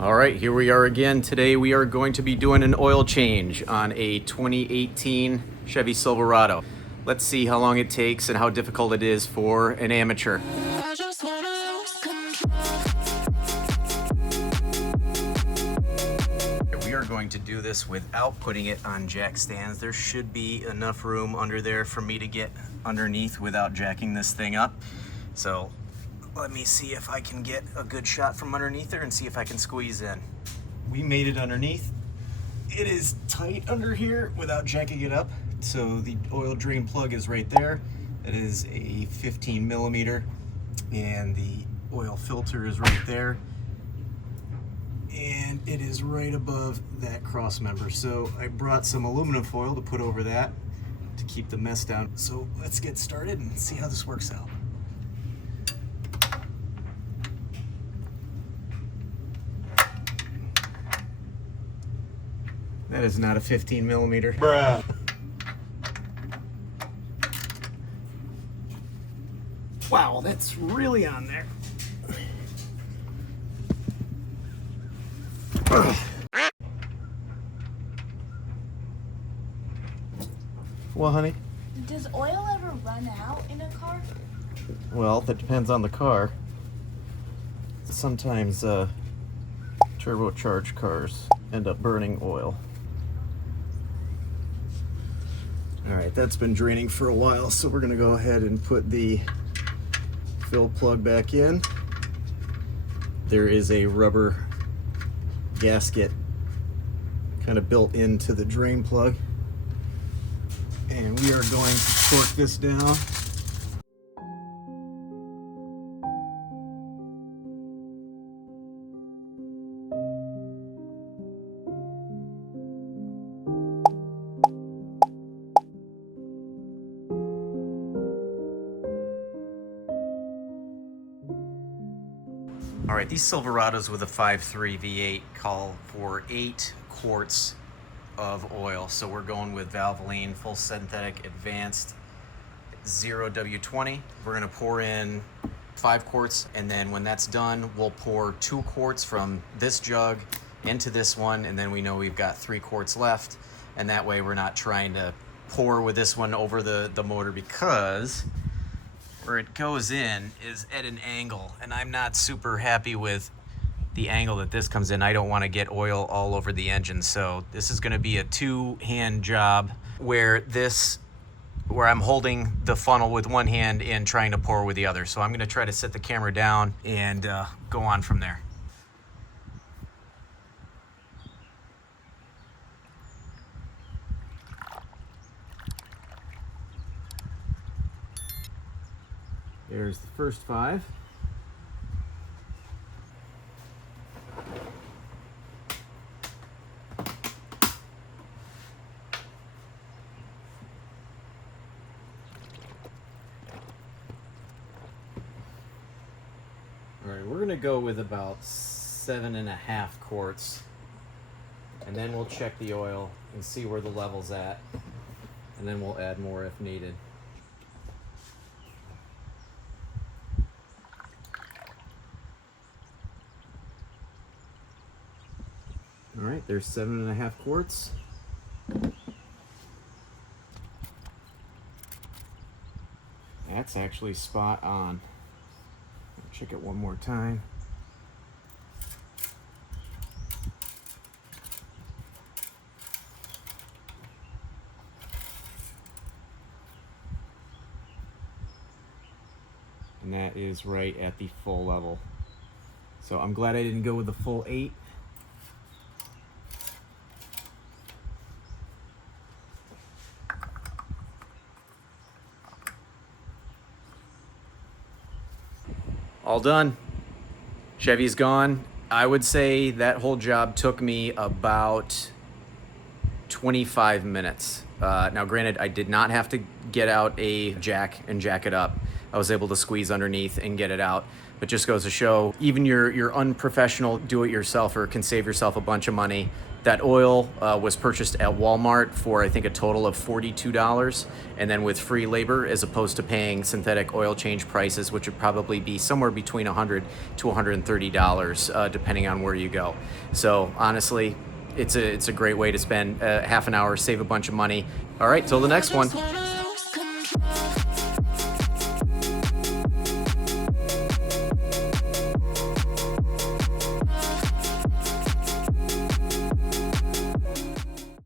All right, here we are again. Today we are going to be doing an oil change on a 2018 Chevy Silverado. Let's see how long it takes and how difficult it is for an amateur. We are going to do this without putting it on jack stands. There should be enough room under there for me to get underneath without jacking this thing up. So let me see if I can get a good shot from underneath there and see if I can squeeze in. We made it underneath. It is tight under here without jacking it up. So the oil drain plug is right there. It is a 15 millimeter and the oil filter is right there. And it is right above that cross member. So I brought some aluminum foil to put over that to keep the mess down. So let's get started and see how this works out. That is not a 15 millimeter. Bruh. Wow, that's really on there. Well, honey? Does oil ever run out in a car? Well, that depends on the car. Sometimes turbocharged cars end up burning oil. All right, that's been draining for a while, so we're gonna go ahead and put the fill plug back in. There is a rubber gasket kind of built into the drain plug, and we are going to torque this down. All right, these Silverados with a 5.3 V8 call for 8 quarts of oil. So we're going with Valvoline Full Synthetic Advanced 0W20. We're gonna pour in 5 quarts, and then when that's done, we'll pour 2 quarts from this jug into this one, and then we know we've got 3 quarts left, and that way we're not trying to pour with this one over the motor, because where it goes in is at an angle, and I'm not super happy with the angle that this comes in. I don't want to get oil all over the engine, so this is going to be a 2-hand job where I'm holding the funnel with one hand and trying to pour with the other. So I'm going to try to set the camera down and go on from there. There's the first 5. All right, we're gonna go with about 7.5 quarts, and then we'll check the oil and see where the level's at, and then we'll add more if needed. All right, there's 7.5 quarts. That's actually spot on. Check it one more time. And that is right at the full level. So I'm glad I didn't go with the full 8. All done. Chevy's gone. I would say that whole job took me about 25 minutes. Now granted, I did not have to get out a jack and jack it up. I was able to squeeze underneath and get it out. But just goes to show, even your unprofessional do-it-yourselfer can save yourself a bunch of money. That oil was purchased at Walmart for I think a total of $42, and then with free labor, as opposed to paying synthetic oil change prices, which would probably be somewhere between $100 to $130, depending on where you go. So honestly, it's a great way to spend half an hour, save a bunch of money. All right, till the next one.